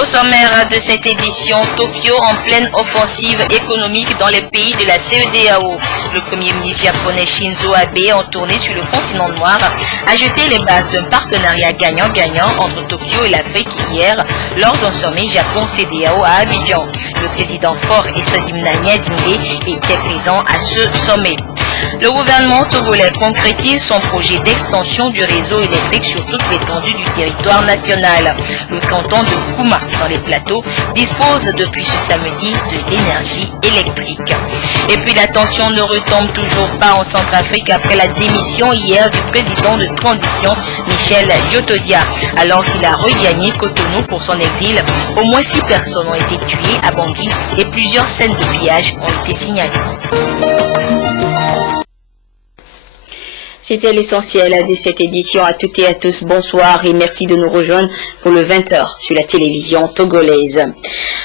Au sommaire de cette édition, Tokyo en pleine offensive économique dans les pays de la CEDEAO. Le premier ministre japonais Shinzo Abe, en tournée sur le continent noir, a jeté les bases d'un partenariat gagnant-gagnant entre Tokyo et l'Afrique hier lors d'un sommet Japon-CEDEAO à Abidjan. Le président Faure et Ssebimina Gnassingbé étaient présents à ce sommet. Le gouvernement togolais concrétise son projet d'extension du réseau électrique sur toute l'étendue du territoire national. Le canton de Kouma, dans les plateaux, dispose depuis ce samedi de l'énergie électrique. Et puis la tension ne retombe toujours pas en Centrafrique après la démission hier du président de transition Michel Djotodia. Alors qu'il a regagné Cotonou pour son exil, au moins 6 personnes ont été tuées à Bangui et plusieurs scènes de pillage ont été signalées. C'était l'essentiel de cette édition. À toutes et à tous, bonsoir et merci de nous rejoindre pour le 20h sur la télévision togolaise.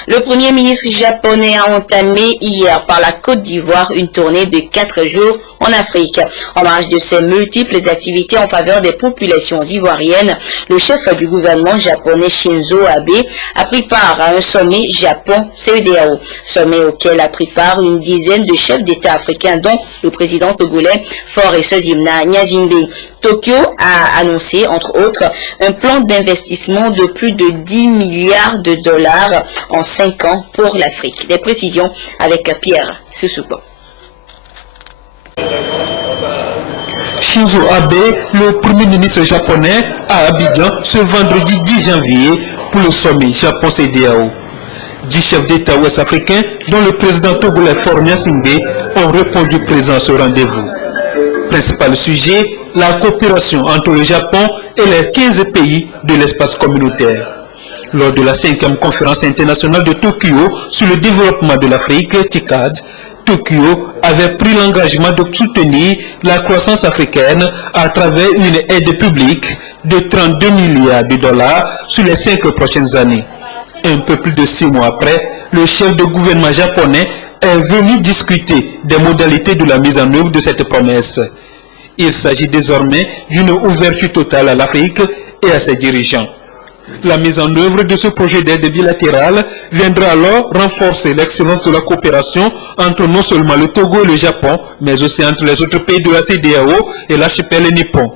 Le premier ministre japonais a entamé hier par la Côte d'Ivoire une tournée de 4 jours en Afrique. En marge de ses multiples activités en faveur des populations ivoiriennes, le chef du gouvernement japonais Shinzo Abe a pris part à un sommet Japon-CEDEAO, sommet auquel a pris part une dizaine de chefs d'État africains, dont le président togolais Faure et Ssebimina Gnassingbé. Tokyo a annoncé, entre autres, un plan d'investissement de plus de 10 milliards de dollars en 5 ans pour l'Afrique. Des précisions avec Pierre Susupo. Shinzo Abe, le premier ministre japonais, à Abidjan ce vendredi 10 janvier pour le sommet Japon-CEDEAO. 10 chefs d'État ouest-africains, dont le président togolais Faure Gnassingbé, ont répondu présents à ce rendez-vous. Principal sujet, la coopération entre le Japon et les 15 pays de l'espace communautaire. Lors de la 5e conférence internationale de Tokyo sur le développement de l'Afrique, TICAD, Tokyo avait pris l'engagement de soutenir la croissance africaine à travers une aide publique de 32 milliards de dollars sur les 5 prochaines années. Un peu plus de 6 mois après, le chef de gouvernement japonais est venu discuter des modalités de la mise en œuvre de cette promesse. Il s'agit désormais d'une ouverture totale à l'Afrique et à ses dirigeants. La mise en œuvre de ce projet d'aide bilatérale viendra alors renforcer l'excellence de la coopération entre non seulement le Togo et le Japon, mais aussi entre les autres pays de la CEDEAO et l'archipel nippon.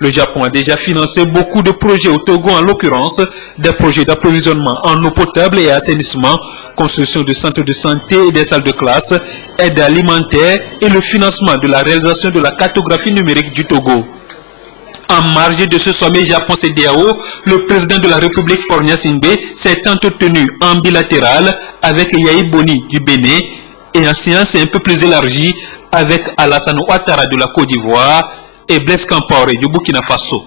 Le Japon a déjà financé beaucoup de projets au Togo, en l'occurrence des projets d'approvisionnement en eau potable et assainissement, construction de centres de santé et des salles de classe, aide alimentaire et le financement de la réalisation de la cartographie numérique du Togo. En marge de ce sommet Japon-CEDEAO, le président de la République Faure Gnassingbé s'est entretenu en bilatéral avec Yayi Boni du Bénin et en séance un peu plus élargie avec Alassane Ouattara de la Côte d'Ivoire et Blaise Compaoré du Burkina Faso.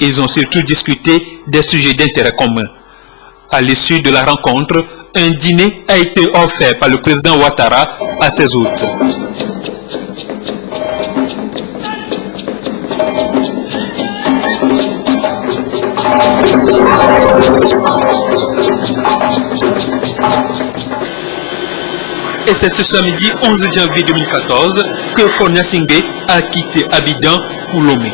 Ils ont surtout discuté des sujets d'intérêt commun. À l'issue de la rencontre, un dîner a été offert par le président Ouattara à ses hôtes. Et c'est ce samedi 11 janvier 2014 que Faure Gnassingbé a quitté Abidjan pour Lomé.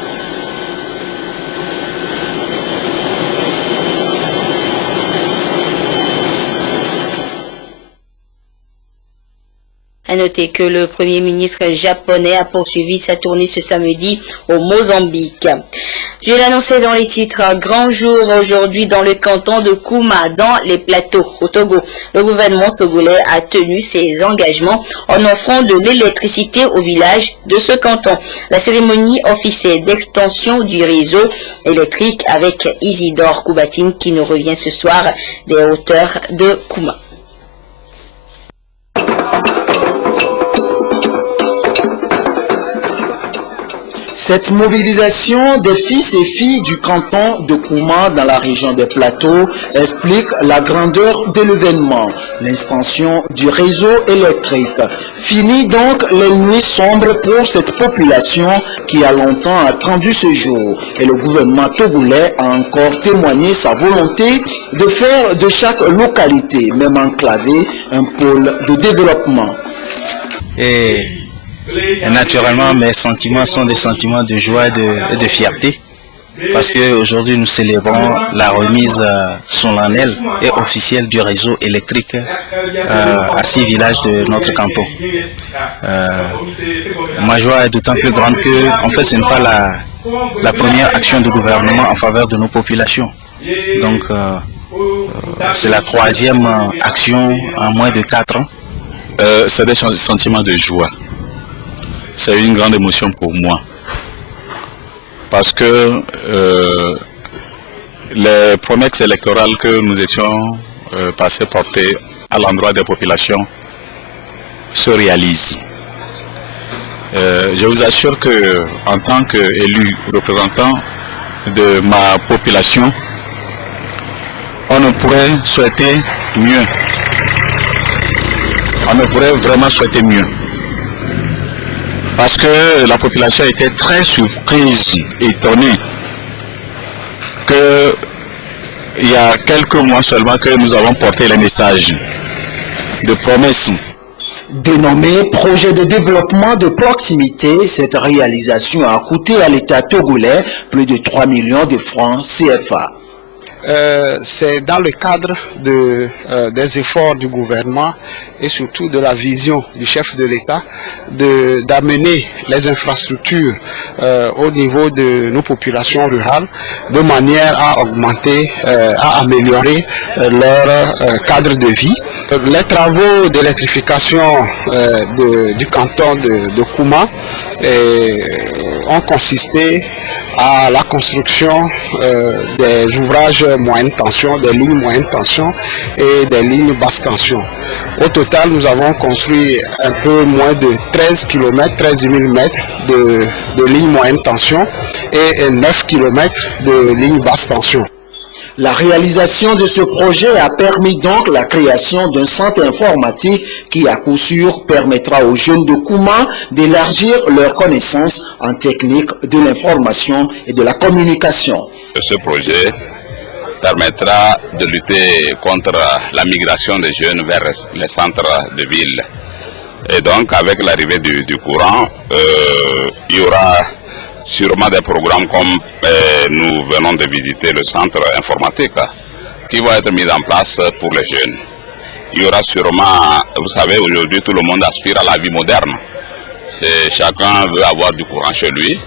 À noter que le premier ministre japonais a poursuivi sa tournée ce samedi au Mozambique. Je l'annonçais dans les titres, grand jour aujourd'hui dans le canton de Kouma, dans les plateaux au Togo. Le gouvernement togolais a tenu ses engagements en offrant de l'électricité au village de ce canton. La cérémonie officielle d'extension du réseau électrique avec Isidore Koubatine qui nous revient ce soir des hauteurs de Kouma. Cette mobilisation des fils et filles du canton de Kouma dans la région des Plateaux explique la grandeur de l'événement, l'extension du réseau électrique. Fini donc les nuits sombres pour cette population qui a longtemps attendu ce jour. Et le gouvernement togolais a encore témoigné sa volonté de faire de chaque localité, même enclavée, un pôle de développement. Et naturellement, mes sentiments sont des sentiments de joie et de fierté parce qu'aujourd'hui nous célébrons la remise solennelle et officielle du réseau électrique à 6 villages de notre canton. Ma joie est d'autant plus grande que, en fait, ce n'est pas la première action du gouvernement en faveur de nos populations. Donc, c'est la 3e action en moins de 4 ans. C'est des sentiments de joie. C'est une grande émotion pour moi. Parce que les promesses électorales que nous étions passées portées à l'endroit des populations se réalisent. Je vous assure que, en tant qu'élu représentant de ma population, on ne pourrait souhaiter mieux. On ne pourrait vraiment souhaiter mieux. Parce que la population était très surprise, étonnée, qu'il y a quelques mois seulement que nous avons porté les messages de promesses. Dénommé projet de développement de proximité, cette réalisation a coûté à l'État togolais plus de 3 millions de francs CFA. C'est dans le cadre des efforts du gouvernement et surtout de la vision du chef de l'État d'amener les infrastructures au niveau de nos populations rurales de manière à augmenter, à améliorer leur cadre de vie. Les travaux d'électrification du canton de Kouma ont consisté à la construction des ouvrages moyenne tension, des lignes moyenne tension et des lignes basse tension. Au total, nous avons construit un peu moins de 13 km, 13 000 mètres de lignes moyenne tension et 9 km de lignes basse tension. La réalisation de ce projet a permis donc la création d'un centre informatique qui, à coup sûr, permettra aux jeunes de Kouma d'élargir leurs connaissances en technique de l'information et de la communication. Ce projet permettra de lutter contre la migration des jeunes vers les centres de ville. Et donc, avec l'arrivée du courant, il y aura sûrement des programmes comme nous venons de visiter le centre informatique qui va être mis en place pour les jeunes. Il y aura sûrement, vous savez, aujourd'hui tout le monde aspire à la vie moderne. Et chacun veut avoir du courant chez lui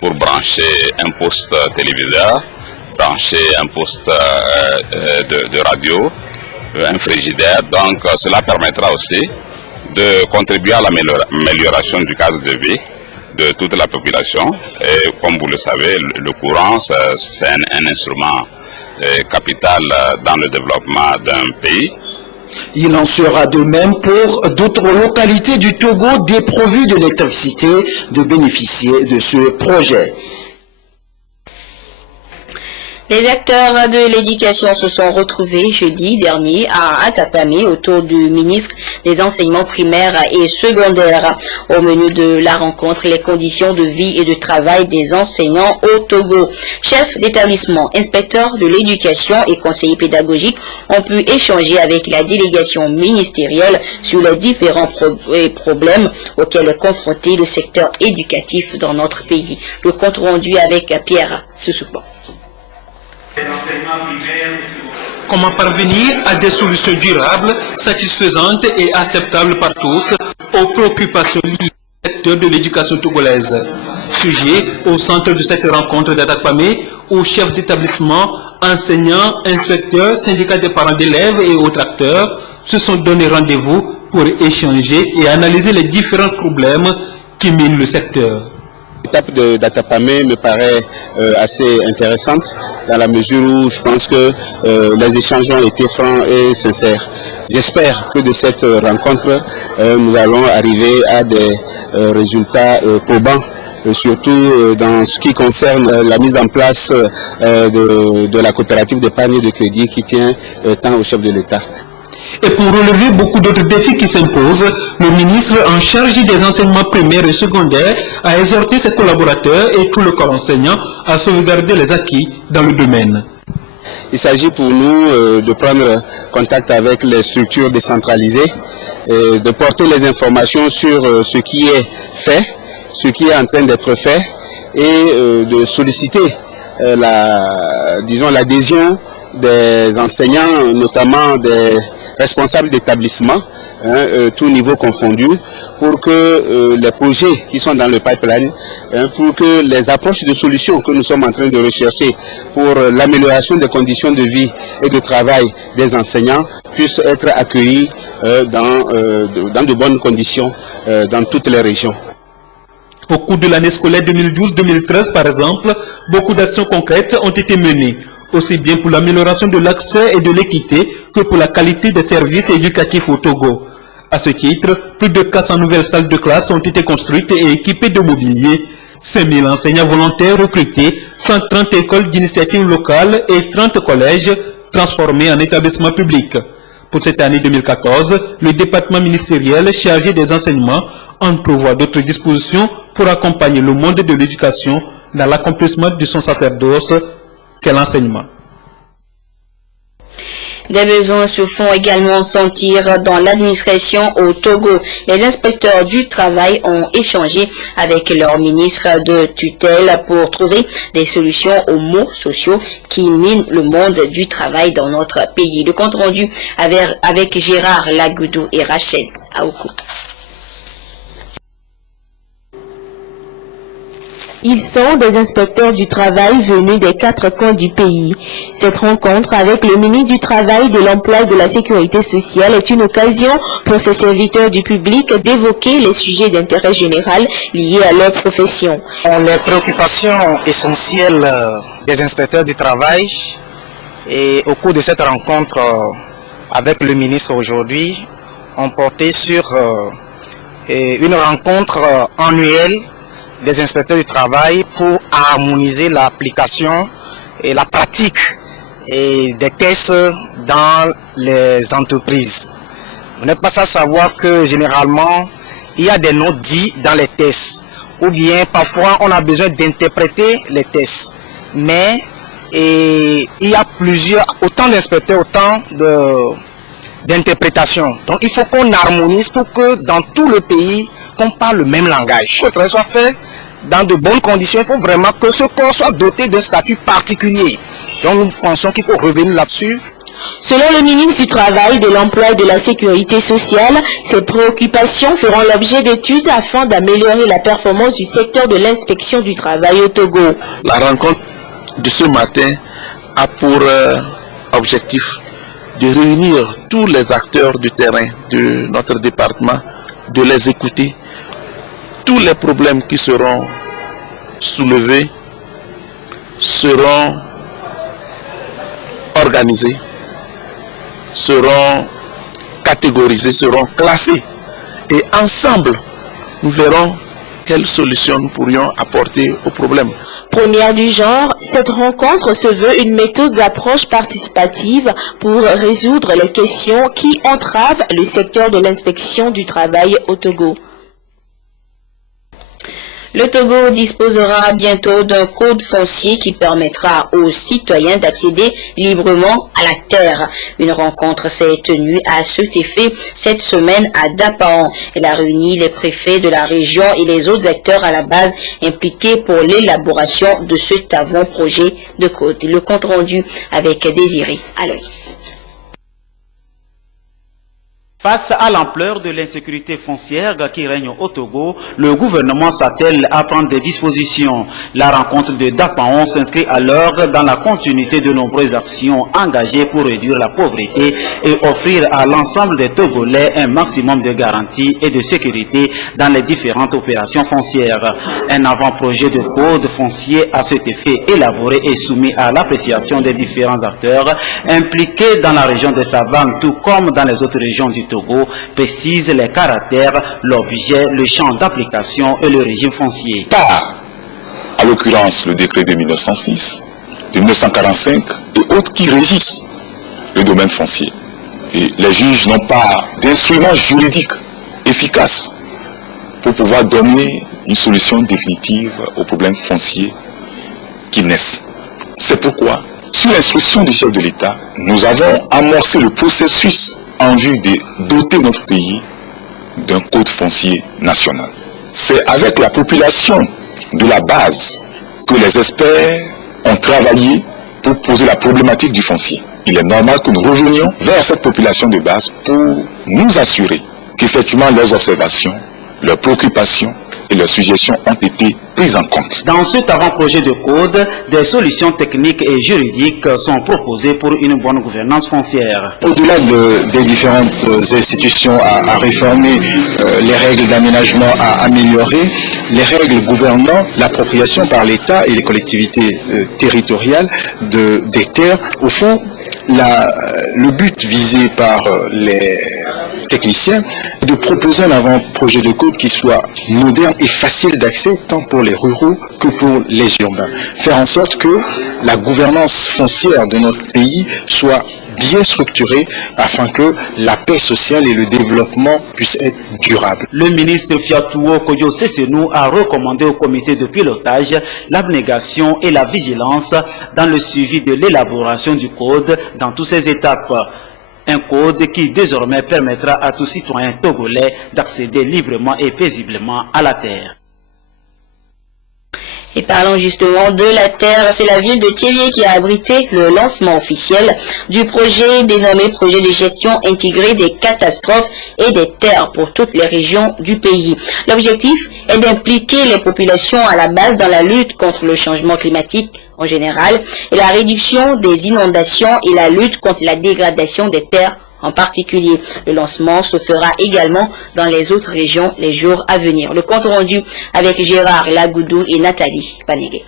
pour brancher un poste téléviseur, brancher un poste de radio, un frigidaire. Donc cela permettra aussi de contribuer à l'amélioration du cadre de vie de toute la population. Et comme vous le savez, le courant, c'est un instrument capital dans le développement d'un pays. Il en sera de même pour d'autres localités du Togo dépourvues d'électricité de bénéficier de ce projet. Les acteurs de l'éducation se sont retrouvés jeudi dernier à Atapamé autour du ministre des enseignements primaires et secondaires. Au menu de la rencontre, les conditions de vie et de travail des enseignants au Togo. Chefs d'établissement, inspecteurs de l'éducation et conseillers pédagogiques ont pu échanger avec la délégation ministérielle sur les différents problèmes auxquels est confronté le secteur éducatif dans notre pays. Le compte rendu avec Pierre Soussoupan. Comment parvenir à des solutions durables, satisfaisantes et acceptables par tous aux préoccupations liées au secteur de l'éducation togolaise. Sujet au centre de cette rencontre d'Atapamé où chefs d'établissement, enseignants, inspecteurs, syndicats des parents d'élèves et autres acteurs se sont donné rendez-vous pour échanger et analyser les différents problèmes qui minent le secteur. L'étape d'Atapamé me paraît assez intéressante dans la mesure où je pense que les échanges ont été francs et sincères. J'espère que de cette rencontre, nous allons arriver à des résultats probants, surtout dans ce qui concerne la mise en place de la coopérative d'épargne et de crédit qui tient tant au chef de l'État. Et pour relever beaucoup d'autres défis qui s'imposent, le ministre en charge des enseignements primaires et secondaires a exhorté ses collaborateurs et tout le corps enseignant à sauvegarder les acquis dans le domaine. Il s'agit pour nous de prendre contact avec les structures décentralisées, de porter les informations sur ce qui est fait, ce qui est en train d'être fait et de solliciter l'adhésion des enseignants, notamment des responsables d'établissement, tout niveau confondu, pour que les projets qui sont dans le pipeline, pour que les approches de solutions que nous sommes en train de rechercher pour l'amélioration des conditions de vie et de travail des enseignants puissent être accueillis dans de bonnes conditions dans toutes les régions. Au cours de l'année scolaire 2012-2013, par exemple, beaucoup d'actions concrètes ont été menées, aussi bien pour l'amélioration de l'accès et de l'équité que pour la qualité des services éducatifs au Togo. À ce titre, plus de 400 nouvelles salles de classe ont été construites et équipées de mobilier. 5000 enseignants volontaires recrutés, 130 écoles d'initiative locale et 30 collèges transformés en établissements publics. Pour cette année 2014, le département ministériel chargé des enseignements entrevoit d'autres dispositions pour accompagner le monde de l'éducation dans l'accomplissement de son sacerdoce qu'est l'enseignement. Des besoins se font également sentir dans l'administration au Togo. Les inspecteurs du travail ont échangé avec leur ministre de tutelle pour trouver des solutions aux maux sociaux qui minent le monde du travail dans notre pays. Le compte rendu avec Gérard Lagoudou et Rachel Aoukou. Ils sont des inspecteurs du travail venus des 4 coins du pays. Cette rencontre avec le ministre du Travail, de l'Emploi et de la Sécurité sociale est une occasion pour ces serviteurs du public d'évoquer les sujets d'intérêt général liés à leur profession. Les préoccupations essentielles des inspecteurs du travail, et au cours de cette rencontre avec le ministre aujourd'hui, ont porté sur une rencontre annuelle des inspecteurs du travail pour harmoniser l'application et la pratique des tests dans les entreprises. Vous n'êtes pas sans savoir que généralement, il y a des noms dits dans les tests, ou bien parfois on a besoin d'interpréter les tests. Mais il y a autant d'inspecteurs, autant d'interprétations. Donc il faut qu'on harmonise pour que dans tout le pays, qu'on parle le même langage. Que le travail soit fait dans de bonnes conditions, il faut vraiment que ce corps soit doté d'un statut particulier. Donc nous pensons qu'il faut revenir là-dessus. Selon le ministre du Travail, de l'Emploi et de la Sécurité sociale, ces préoccupations feront l'objet d'études afin d'améliorer la performance du secteur de l'inspection du travail au Togo. La rencontre de ce matin a pour objectif de réunir tous les acteurs du terrain de notre département, de les écouter. Tous les problèmes qui seront soulevés seront organisés, seront catégorisés, seront classés. Et ensemble, nous verrons quelles solutions nous pourrions apporter aux problèmes. Première du genre, cette rencontre se veut une méthode d'approche participative pour résoudre les questions qui entravent le secteur de l'inspection du travail au Togo. Le Togo disposera bientôt d'un code foncier qui permettra aux citoyens d'accéder librement à la terre. Une rencontre s'est tenue à cet effet cette semaine à Dapaon. Elle a réuni les préfets de la région et les autres acteurs à la base impliqués pour l'élaboration de cet avant-projet de code. Le compte rendu avec Désiré Aloy. Face à l'ampleur de l'insécurité foncière qui règne au Togo, le gouvernement s'attelle à prendre des dispositions. La rencontre de Dapaon s'inscrit alors dans la continuité de nombreuses actions engagées pour réduire la pauvreté et offrir à l'ensemble des Togolais un maximum de garanties et de sécurité dans les différentes opérations foncières. Un avant-projet de code foncier à cet effet élaboré et soumis à l'appréciation des différents acteurs impliqués dans la région des Savanes, tout comme dans les autres régions du Togo, précise les caractères, l'objet, le champ d'application et le régime foncier. Par, à l'occurrence, le décret de 1906, de 1945 et autres qui régissent le domaine foncier. Et les juges n'ont pas d'instruments juridiques efficaces pour pouvoir donner une solution définitive aux problèmes fonciers qui naissent. C'est pourquoi, sur l'instruction du chef de l'État, nous avons amorcé le processus en vue de doter notre pays d'un code foncier national. C'est avec la population de la base que les experts ont travaillé pour poser la problématique du foncier. Il est normal que nous revenions vers cette population de base pour nous assurer qu'effectivement leurs observations, leurs préoccupations et leurs suggestions ont été prises en compte. Dans cet avant-projet de code, des solutions techniques et juridiques sont proposées pour une bonne gouvernance foncière. Au-delà des différentes institutions à réformer, les règles d'aménagement à améliorer, les règles gouvernant l'appropriation par l'État et les collectivités territoriales des terres, au fond, le but visé par les techniciens est de proposer un avant-projet de code qui soit moderne et facile d'accès tant pour les ruraux que pour les urbains. Faire en sorte que la gouvernance foncière de notre pays soit bien structurée afin que la paix sociale et le développement puissent être durables. Le ministre Fiatouo Koyo Sesenou a recommandé au comité de pilotage l'abnégation et la vigilance dans le suivi de l'élaboration du code dans toutes ses étapes. Un code qui désormais permettra à tout citoyen togolais d'accéder librement et paisiblement à la terre. Et parlons justement de la terre, c'est la ville de Thiévié qui a abrité le lancement officiel du projet dénommé Projet de gestion intégrée des catastrophes et des terres pour toutes les régions du pays. L'objectif est d'impliquer les populations à la base dans la lutte contre le changement climatique en général et la réduction des inondations et la lutte contre la dégradation des terres en particulier. Le lancement se fera également dans les autres régions les jours à venir. Le compte rendu avec Gérard Lagoudou et Nathalie Panégué.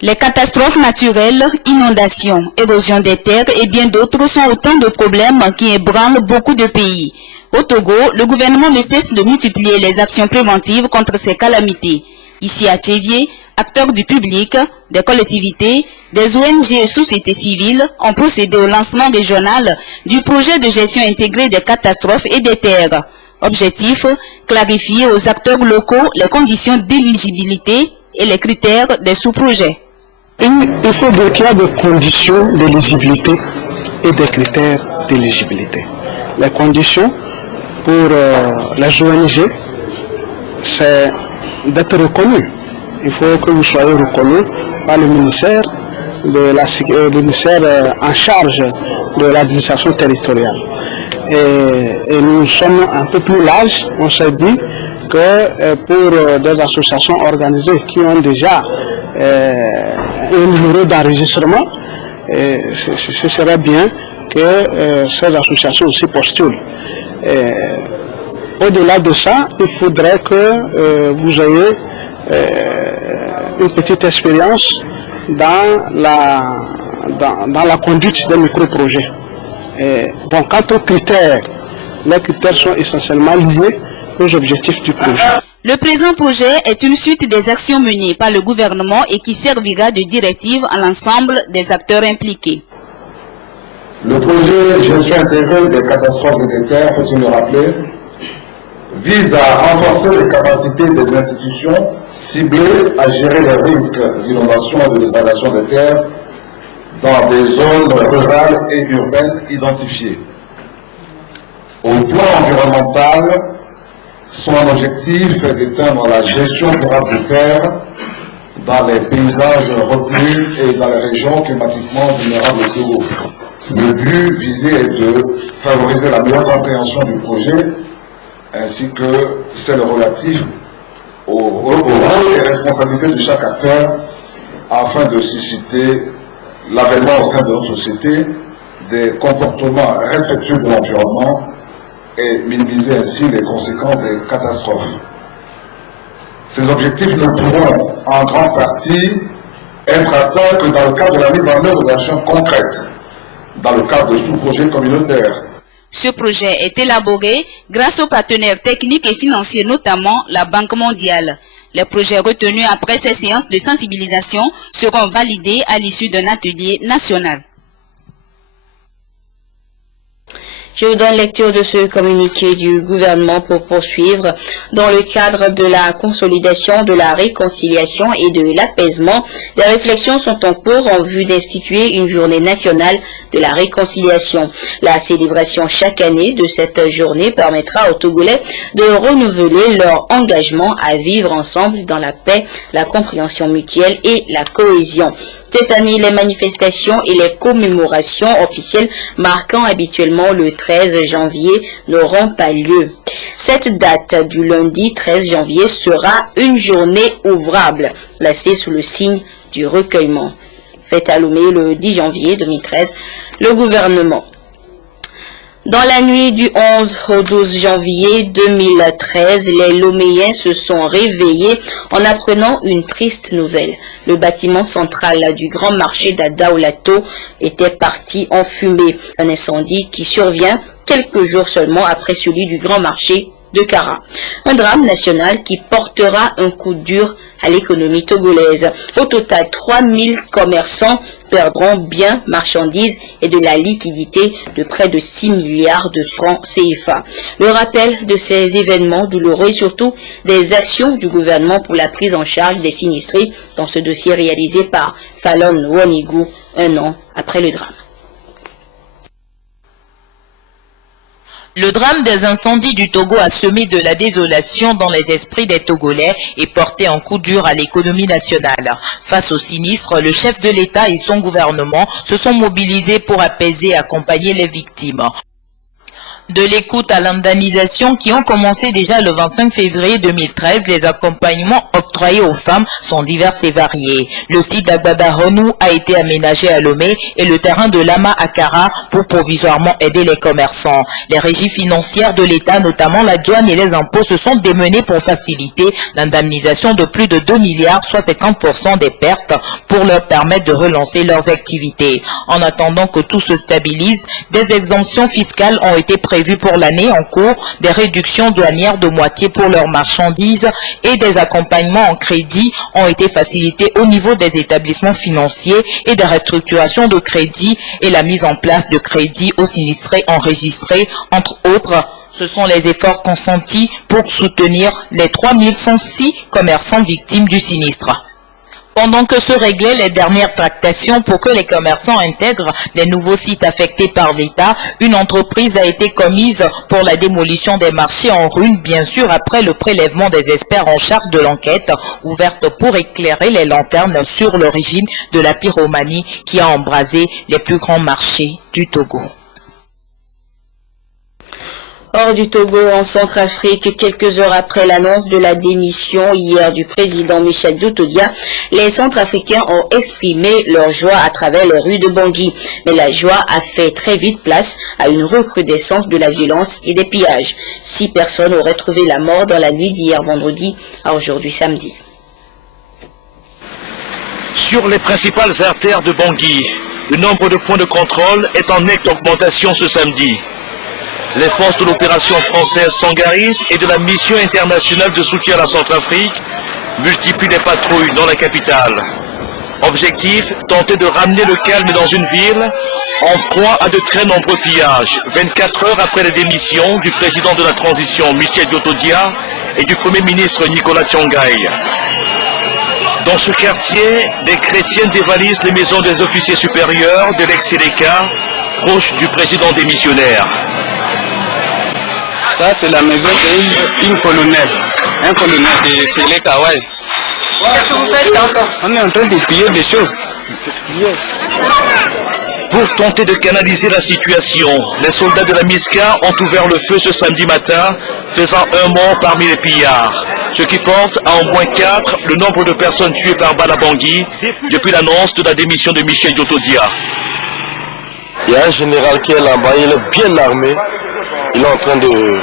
Les catastrophes naturelles, inondations, érosion des terres et bien d'autres sont autant de problèmes qui ébranlent beaucoup de pays. Au Togo, le gouvernement ne cesse de multiplier les actions préventives contre ces calamités. Ici à Thiévié, acteurs du public, des collectivités, des ONG et sociétés civiles ont procédé au lancement régional du projet de gestion intégrée des catastrophes et des terres. Objectif, clarifier aux acteurs locaux les conditions d'éligibilité et les critères des sous-projets. Il faut qu'il y ait des conditions d'éligibilité et des critères d'éligibilité. Les conditions pour les ONG, c'est d'être reconnu. Il faut que vous soyez reconnu par le ministère, en charge de l'administration territoriale. Et nous sommes un peu plus larges, on s'est dit que pour des associations organisées qui ont déjà un numéro d'enregistrement, ce serait bien que ces associations aussi postulent. Au-delà de ça, il faudrait que vous ayez une petite expérience dans la conduite des micro-projets. Bon, quant aux critères, les critères sont essentiellement liés aux objectifs du projet. Le présent projet est une suite des actions menées par le gouvernement et qui servira de directive à l'ensemble des acteurs impliqués. Le projet gestion intégrée des catastrophes et des terres, faut-il le rappeler, vise à renforcer les capacités des institutions ciblées à gérer les risques d'inondation et de dégradation des terres dans des zones rurales et urbaines identifiées. Au plan environnemental, son objectif est d'éteindre la gestion durable des terres dans les paysages retenus et dans les régions climatiquement vulnérables au Togo. Le but visé est de favoriser la meilleure compréhension du projet ainsi que celle relative au rôle et responsabilités de chaque acteur afin de susciter l'avènement au sein de notre société des comportements respectueux de l'environnement et minimiser ainsi les conséquences des catastrophes. Ces objectifs ne pourront en grande partie être atteints que dans le cadre de la mise en œuvre d'actions concrètes, dans le cadre de sous-projets communautaires. Ce projet est élaboré grâce aux partenaires techniques et financiers, notamment la Banque mondiale. Les projets retenus après ces séances de sensibilisation seront validés à l'issue d'un atelier national. Je vous donne lecture de ce communiqué du gouvernement pour poursuivre. Dans le cadre de la consolidation de la réconciliation et de l'apaisement, des réflexions sont en cours en vue d'instituer une journée nationale de la réconciliation. La célébration chaque année de cette journée permettra aux Togolais de renouveler leur engagement à vivre ensemble dans la paix, la compréhension mutuelle et la cohésion. Cette année, les manifestations et les commémorations officielles marquant habituellement le 13 janvier n'auront pas lieu. Cette date du lundi 13 janvier sera une journée ouvrable, placée sous le signe du recueillement. Fête à Lomé le 10 janvier 2013, le gouvernement. Dans la nuit du 11 au 12 janvier 2013, les Loméens se sont réveillés en apprenant une triste nouvelle. Le bâtiment central du grand marché d'Adaolato était parti en fumée. Un incendie qui survient quelques jours seulement après celui du grand marché de Kara. Un drame national qui portera un coup dur à l'économie togolaise. Au total, 3000 commerçants perdront biens, marchandises et de la liquidité de près de 6 milliards de francs CFA. Le rappel de ces événements douloureux et surtout des actions du gouvernement pour la prise en charge des sinistrés dans ce dossier réalisé par Fallon Wonigu un an après le drame. Le drame des incendies du Togo a semé de la désolation dans les esprits des Togolais et porté un coup dur à l'économie nationale. Face au sinistre, le chef de l'État et son gouvernement se sont mobilisés pour apaiser et accompagner les victimes. De l'écoute à l'indemnisation qui ont commencé déjà le 25 février 2013, les accompagnements octroyés aux femmes sont divers et variés. Le site d'Agbada Renou a été aménagé à Lomé et le terrain de Lama à Kara pour provisoirement aider les commerçants. Les régies financières de l'État, notamment la douane et les impôts, se sont démenées pour faciliter l'indemnisation de plus de 2 milliards, soit 50% des pertes, pour leur permettre de relancer leurs activités. En attendant que tout se stabilise, des exemptions fiscales ont été prévues pour l'année en cours, des réductions douanières de moitié pour leurs marchandises et des accompagnements en crédit ont été facilités au niveau des établissements financiers et des restructurations de crédit et la mise en place de crédits aux sinistrés enregistrés, entre autres. Ce sont les efforts consentis pour soutenir les 3106 commerçants victimes du sinistre. Pendant que se réglaient les dernières tractations pour que les commerçants intègrent les nouveaux sites affectés par l'État, une entreprise a été commise pour la démolition des marchés en ruine, bien sûr après le prélèvement des experts en charge de l'enquête, ouverte pour éclairer les lanternes sur l'origine de la pyromanie qui a embrasé les plus grands marchés du Togo. Hors du Togo, en Centrafrique, quelques heures après l'annonce de la démission hier du président Michel Doutodia, les Centrafricains ont exprimé leur joie à travers les rues de Bangui. Mais la joie a fait très vite place à une recrudescence de la violence et des pillages. 6 personnes auraient trouvé la mort dans la nuit d'hier vendredi à aujourd'hui samedi. Sur les principales artères de Bangui, le nombre de points de contrôle est en nette augmentation ce samedi. Les forces de l'opération française Sangaris et de la mission internationale de soutien à la Centrafrique multiplient les patrouilles dans la capitale. Objectif, tenter de ramener le calme dans une ville en proie à de très nombreux pillages, 24 heures après la démission du président de la transition Michel Doutodia et du Premier ministre Nicolas Tchongaï. Dans ce quartier, des chrétiens dévalisent les maisons des officiers supérieurs de l'ex-Séléka, proches du président démissionnaire. Ça, c'est la maison d'une colonel, un colonel de Séléka, ouais. Qu'est-ce que vous faites là? On est en train de piller des choses. Pour tenter de canaliser la situation, les soldats de la MISCA ont ouvert le feu ce samedi matin, faisant un mort parmi les pillards, ce qui porte à au moins 4 le nombre de personnes tuées par balle à Bangui depuis l'annonce de la démission de Michel Doutodia. Il y a un général qui est là-bas, il est bien armé. Il est en train de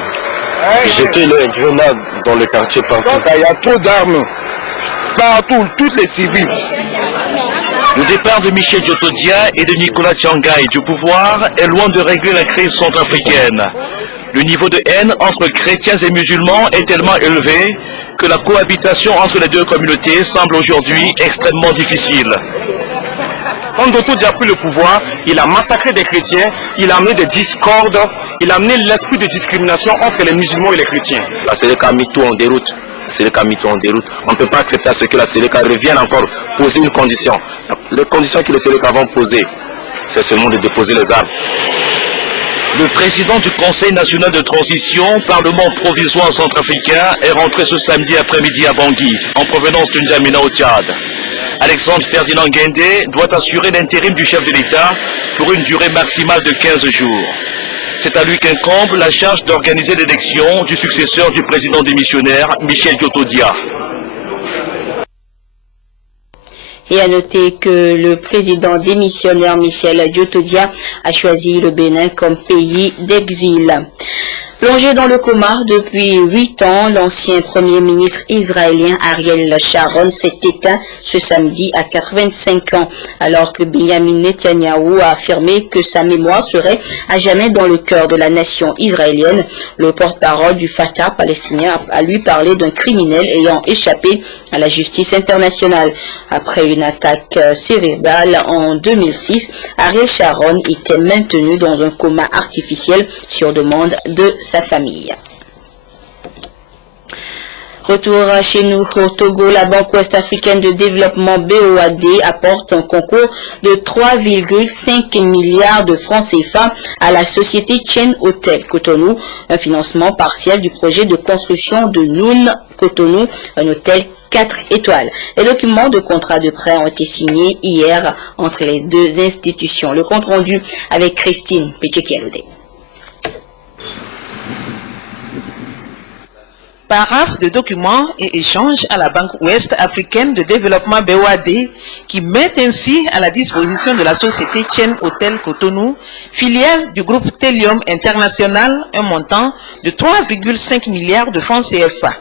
jeter les grenades dans le quartier partout. Il y a trop d'armes partout, toutes les civils. Le départ de Michel Doutodia et de Nicolas Tchongaï du pouvoir est loin de régler la crise centrafricaine. Le niveau de haine entre chrétiens et musulmans est tellement élevé que la cohabitation entre les deux communautés semble aujourd'hui extrêmement difficile. Quand Doutoudi a pris le pouvoir, il a massacré des chrétiens, il a amené des discordes, il a amené l'esprit de discrimination entre les musulmans et les chrétiens. La Séléka a mis tout en déroute. On ne peut pas accepter à ce que la Séléka revienne encore poser une condition. Les conditions que les Séléka vont poser, c'est seulement de déposer les armes. Le président du Conseil national de transition, Parlement provisoire centrafricain, est rentré ce samedi après-midi à Bangui, en provenance d'une N'Djamena au Tchad. Alexandre Ferdinand Guendé doit assurer l'intérim du chef de l'État pour une durée maximale de 15 jours. C'est à lui qu'incombe la charge d'organiser l'élection du successeur du président démissionnaire, Michel Diotodia. Et à noter que le président démissionnaire Michel Diotodia a choisi le Bénin comme pays d'exil. Plongé dans le coma depuis 8 ans, l'ancien premier ministre israélien Ariel Sharon s'est éteint ce samedi à 85 ans, alors que Benjamin Netanyahou a affirmé que sa mémoire serait à jamais dans le cœur de la nation israélienne. Le porte-parole du Fatah palestinien a lui parlé d'un criminel ayant échappé à la justice internationale. Après une attaque cérébrale en 2006, Ariel Sharon était maintenu dans un coma artificiel sur demande de sa famille. Retour chez nous au Togo, la Banque ouest-africaine de développement BOAD apporte un concours de 3,5 milliards de francs CFA à la société Chain Hotel Cotonou, un financement partiel du projet de construction de Noun Cotonou, un hôtel 4 étoiles. Les documents de contrat de prêt ont été signés hier entre les deux institutions. Le compte rendu avec Christine Péchekialoudé. Paraphe de documents et échanges à la Banque ouest africaine de développement BOAD qui met ainsi à la disposition de la société Chain Hotel Cotonou, filiale du groupe Telium International, un montant de 3,5 milliards de francs CFA.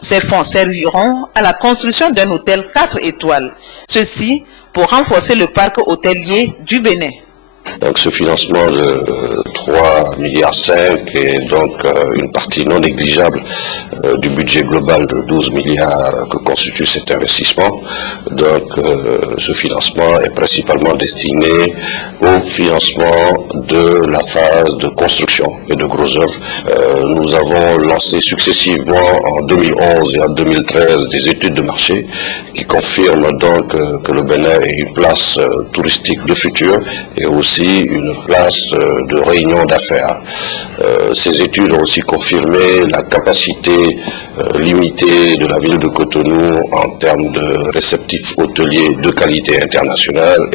Ces fonds serviront à la construction d'un hôtel 4 étoiles, ceci pour renforcer le parc hôtelier du Bénin. Donc ce financement de 3,5 milliards est donc une partie non négligeable du budget global de 12 milliards que constitue cet investissement. Donc ce financement est principalement destiné au financement de la phase de construction et de grosses œuvres. Nous avons lancé successivement en 2011 et en 2013 des études de marché qui confirment donc que le Bénin est une place touristique de futur et aussi une place de réunion d'affaires. Ces études ont aussi confirmé la capacité limitée de la ville de Cotonou en termes de réceptifs hôteliers de qualité internationale.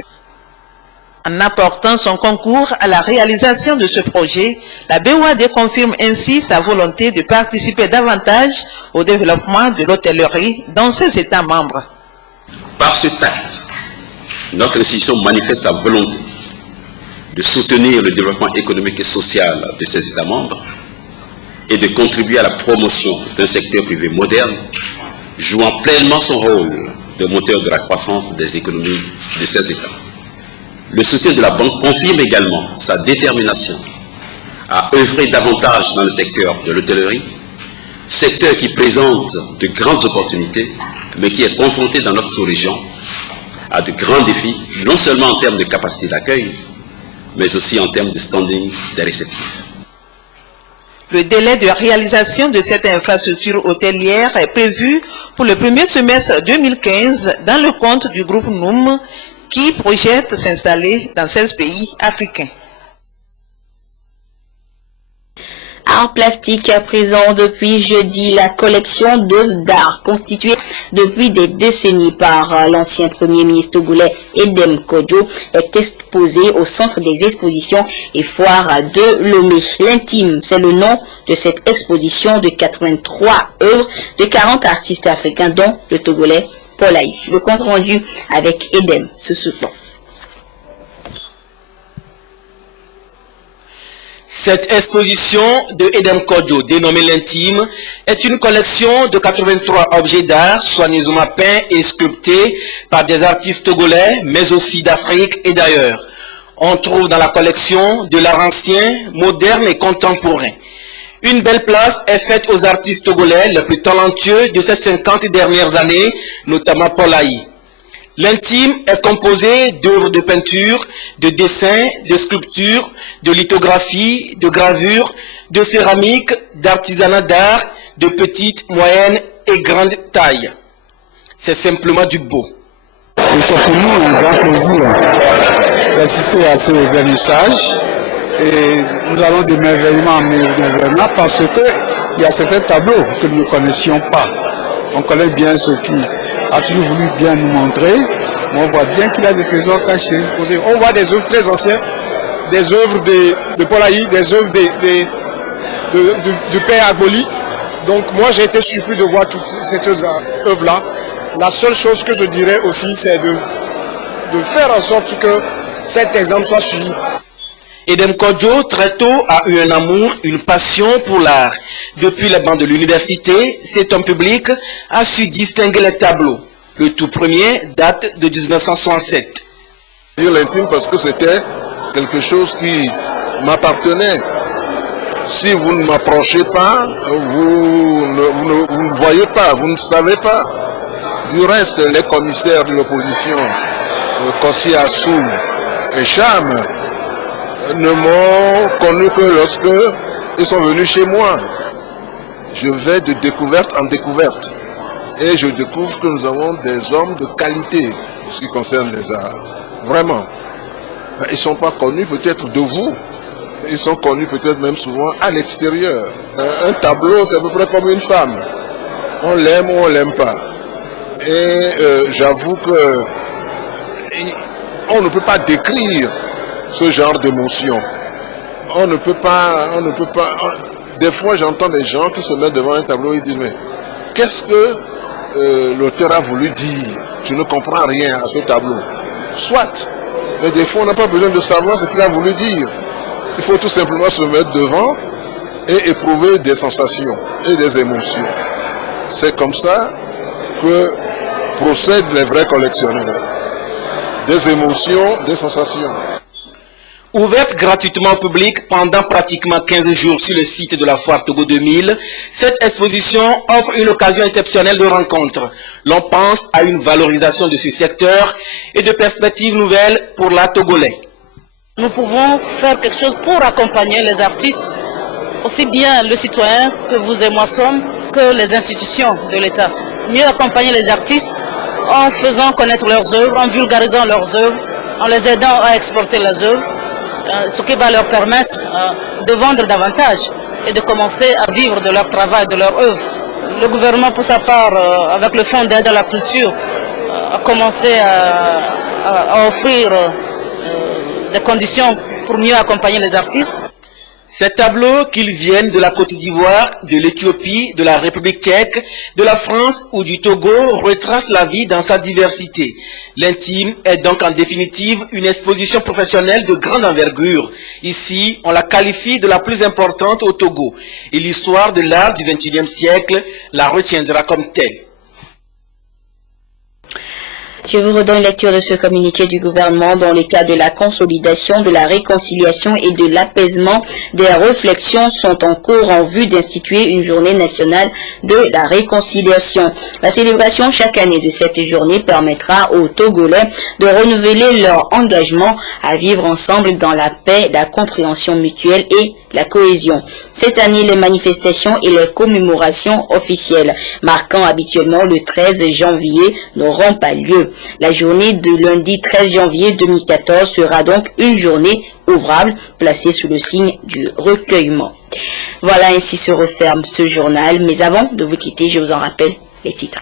En apportant son concours à la réalisation de ce projet, la BOAD confirme ainsi sa volonté de participer davantage au développement de l'hôtellerie dans ses États membres. Par ce acte, notre institution manifeste sa volonté de soutenir le développement économique et social de ses États membres et de contribuer à la promotion d'un secteur privé moderne, jouant pleinement son rôle de moteur de la croissance des économies de ces États. Le soutien de la Banque confirme également sa détermination à œuvrer davantage dans le secteur de l'hôtellerie, secteur qui présente de grandes opportunités, mais qui est confronté dans notre sous-région à de grands défis, non seulement en termes de capacité d'accueil, mais aussi en termes de standing des réceptifs. Le délai de réalisation de cette infrastructure hôtelière est prévu pour le premier semestre 2015 dans le compte du groupe NOUM qui projette s'installer dans 16 pays africains. Art plastique à présent depuis jeudi, la collection d'œuvres d'art constituée depuis des décennies par l'ancien premier ministre togolais Edem Kodjo est exposée au centre des expositions et foires de Lomé. L'intime, c'est le nom de cette exposition de 83 œuvres de 40 artistes africains dont le togolais Paul Aïe. Le compte rendu avec Edem se soutient. Cette exposition de Edem Kodjo, dénommée l'Intime, est une collection de 83 objets d'art soigneusement peints et sculptés par des artistes togolais, mais aussi d'Afrique et d'ailleurs. On trouve dans la collection de l'art ancien, moderne et contemporain. Une belle place est faite aux artistes togolais les plus talentueux de ces 50 dernières années, notamment Paul Aïe. L'intime est composé d'œuvres de peinture, de dessins, de sculptures, de lithographie, de gravures, de céramique, d'artisanat d'art, de petite, moyenne et grande taille. C'est simplement du beau. Et c'est pour nous un grand plaisir d'assister à ce vernissage. Et nous allons de merveillement en merveillement parce qu'il y a certains tableaux que nous ne connaissions pas. On connaît bien ce qui a toujours voulu bien nous montrer, mais on voit bien qu'il y a des trésors cachés. On voit des œuvres très anciennes, des œuvres de Paul Haï, des œuvres du père Agboli. Donc moi j'ai été surpris de voir toutes ces œuvres-là. La seule chose que je dirais aussi, c'est de faire en sorte que cet exemple soit suivi. Edem Kodjo, très tôt, a eu un amour, une passion pour l'art. Depuis les bancs de l'université, cet homme public a su distinguer les tableaux. Le tout premier date de 1967. L'intime parce que c'était quelque chose qui m'appartenait. Si vous ne m'approchez pas, vous ne voyez pas, vous ne savez pas. Du reste, les commissaires de l'opposition, Kossi Assou et Cham, ne m'ont connu que lorsque ils sont venus chez moi. Je vais de découverte en découverte. Et je découvre que nous avons des hommes de qualité en ce qui concerne les arts. Vraiment. Ils ne sont pas connus peut-être de vous. Ils sont connus peut-être même souvent à l'extérieur. Un tableau, c'est à peu près comme une femme. On l'aime ou on ne l'aime pas. Et j'avoue que on ne peut pas décrire ce genre d'émotion. On ne peut pas. Des fois, j'entends des gens qui se mettent devant un tableau et disent mais qu'est-ce que l'auteur a voulu dire? Je ne comprends rien à ce tableau. Soit, mais des fois, on n'a pas besoin de savoir ce qu'il a voulu dire. Il faut tout simplement se mettre devant et éprouver des sensations et des émotions. C'est comme ça que procèdent les vrais collectionneurs. Des émotions, des sensations. Ouverte gratuitement au public pendant pratiquement 15 jours sur le site de la Foire Togo 2000, cette exposition offre une occasion exceptionnelle de rencontre. L'on pense à une valorisation de ce secteur et de perspectives nouvelles pour l'art togolais. Nous pouvons faire quelque chose pour accompagner les artistes, aussi bien le citoyen que vous et moi sommes, que les institutions de l'État. Mieux accompagner les artistes en faisant connaître leurs œuvres, en vulgarisant leurs œuvres, en les aidant à exporter leurs œuvres, ce qui va leur permettre de vendre davantage et de commencer à vivre de leur travail, de leur œuvre. Le gouvernement, pour sa part, avec le Fonds d'aide à la culture, a commencé à offrir des conditions pour mieux accompagner les artistes. Ces tableaux, qu'ils viennent de la Côte d'Ivoire, de l'Éthiopie, de la République tchèque, de la France ou du Togo, retracent la vie dans sa diversité. L'intime est donc en définitive une exposition professionnelle de grande envergure. Ici, on la qualifie de la plus importante au Togo. Et l'histoire de l'art du XXIe siècle la retiendra comme telle. Je vous redonne lecture de ce communiqué du gouvernement dans le cadre de la consolidation, de la réconciliation et de l'apaisement. Des réflexions sont en cours en vue d'instituer une journée nationale de la réconciliation. La célébration chaque année de cette journée permettra aux Togolais de renouveler leur engagement à vivre ensemble dans la paix, la compréhension mutuelle et la cohésion. Cette année, les manifestations et les commémorations officielles marquant habituellement le 13 janvier n'auront pas lieu. La journée de lundi 13 janvier 2014 sera donc une journée ouvrable placée sous le signe du recueillement. Voilà, ainsi se referme ce journal. Mais avant de vous quitter, je vous en rappelle les titres.